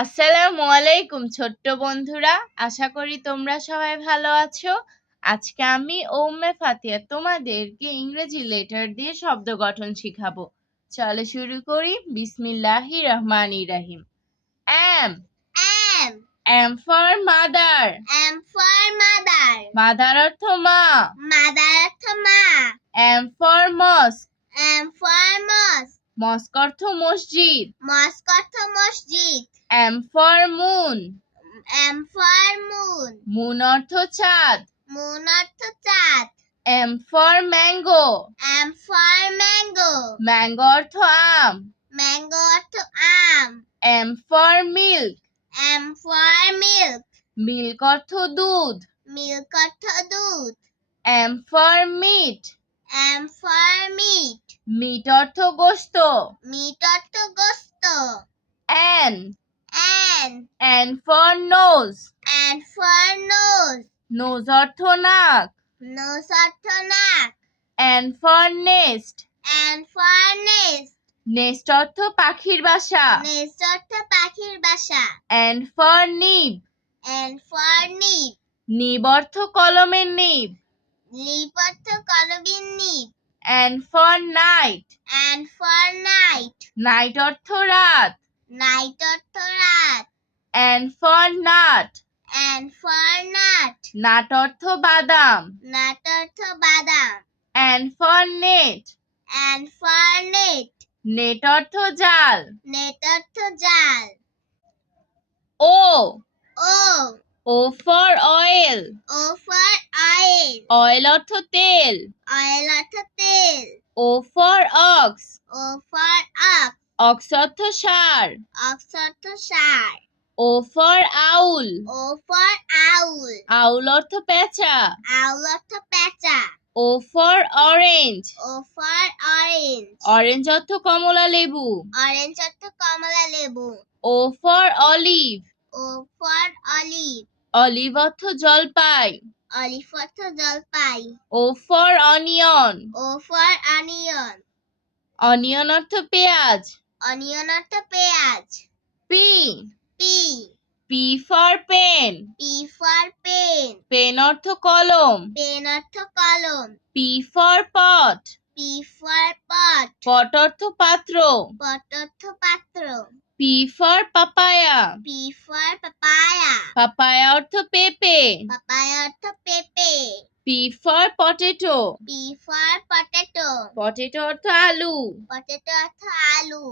আসসালামু আলাইকুম ছোট্ট বন্ধুরা, আশা করি তোমরা সবাই ভালো আছো। আজকে আমি ওম্মে ফাতিয়া তোমাদেরকে ইংরেজি লেটার দিয়ে শব্দ গঠন শিখাবো। চলো শুরু করি। বিসমিল্লাহির রহমানির রহিম। M M. M for mother. M for mother. Mother অর্থ মা। Mother অর্থ মা। M for mosque. M for mosque. Mosque অর্থ মসজিদ। Mosque অর্থ মসজিদ। M for moon. M for moon. Moon অর্থ চাঁদ। Moon অর্থ চাঁদ। M for mango. M for mango. Mango অর্থ আম। Mango অর্থ আম। M for milk. M for milk. Milk অর্থ দুধ। Milk অর্থ দুধ। M for meet. M for meat. Meat অর্থ গোশত। Meat অর্থ গোশত। N N. N for nose. And for nose. Nose অর্থ নাক। Nose অর্থ নাক। N for nest. And for nest. Nest অর্থ পাখির বাসা। Nest অর্থ পাখির বাসা। N for nib. And for nib. নিব অর্থ কলমের নিব। Nib অর্থ কলমের নিব। N for night. And for night. Night অর্থ রাত। Night অর্থ রাত। N for nut. And for nut. Nut অর্থ বাদাম। Nut অর্থ বাদাম। N for net. And for net. Net অর্থ জাল। Net অর্থ জাল। O O. O for oil. O for oil. Oil অর্থ তেল। Oil অর্থ তেল। O for ox. O for ox. Ox অর্থ ষাঁড়। Ox অর্থ ষাঁড়। O for owl. O for owl. Owl অর্থ পেঁচা। Owl অর্থ পেঁচা। O for orange. O for orange. Orange অর্থ কমলা লেবু। Orange অর্থ কমলা লেবু। O for olive. O for olive. Olive অর্থ জলপাই। Olive অর্থ জলপাই। O for onion. O for onion. Onion অর্থ পেঁয়াজ। Onion অর্থ পেঁয়াজ। P P. P for pen. P for pen. Pen অর্থ কলম। Pen অর্থ কলম। P for pot. P for pot. Pot অর্থ পাত্র। Pot অর্থ পাত্র। P for papaya. P for papaya. Papaya অর্থ পেঁপে। Papaya অর্থ পেঁপে। P for potato. P for potato. Potato অর্থ আলু। Potato অর্থ আলু।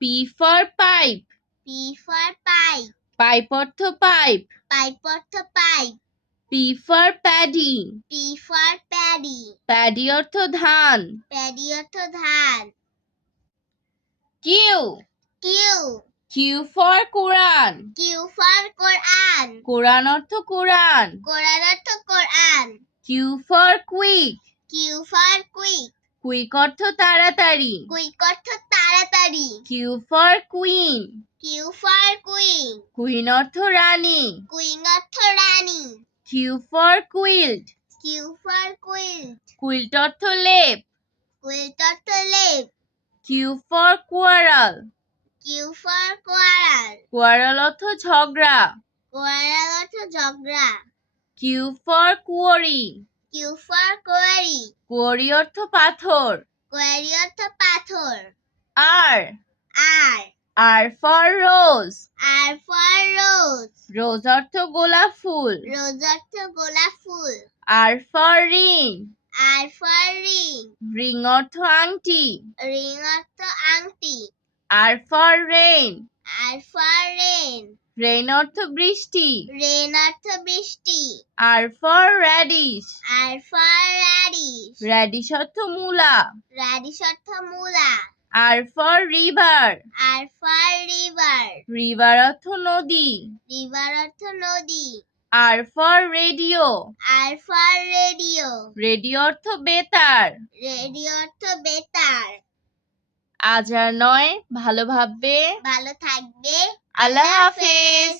P for pipe. P for pipe. Pipe অর্থ পাইপ। Pipe অর্থ pipe. P for paddy. P for paddy. Paddy অর্থ ধান। Paddy অর্থ ধান। Q Q. Q for Quran. Q for Quran. Quran অর্থ কোরআন। Quran অর্থ Quran. Q for quick. Q for quick. Quick অর্থ তাড়াতাড়ি। Quick অর্থ তাড়াতাড়ি। Q for queen. Q for queen. Queen অর্থ রানী। Queen অর্থ রানী। Q for quilt. Q for quilt. Quilt অর্থ লেপ। Quilt অর্থ লেপ। Q for quarrel. Q for quarrel. Quarrel অর্থ ঝগড়া। Quarrel অর্থ ঝগড়া। Q for quarry. Q for quarry. Quarry অর্থ পাথর। Quarry অর্থ পাথর। R R. R for rose. R for rose. Rose অর্থ গোলাপ ফুল। Rose অর্থ গোলাপ ফুল। আর for ring. R for ring. Ring অর্থ আংটি। Ring অর্থ আংটি। আর for rain. R for rain. Rain অর্থ বৃষ্টি। Rain অর্থ বৃষ্টি। আর for radish. R for radish. Radish অর্থ মূলা। Radish অর্থ মূলা। আর for river. R for river. River অর্থ নদী। River অর্থ নদী। আর for radio. R for radio. Radio অর্থ বেতার। Radio অর্থ বেতার। আজ আর নয়, ভালো ভাববে। ভালো থাকবে। আল্লাহ হাফেজ।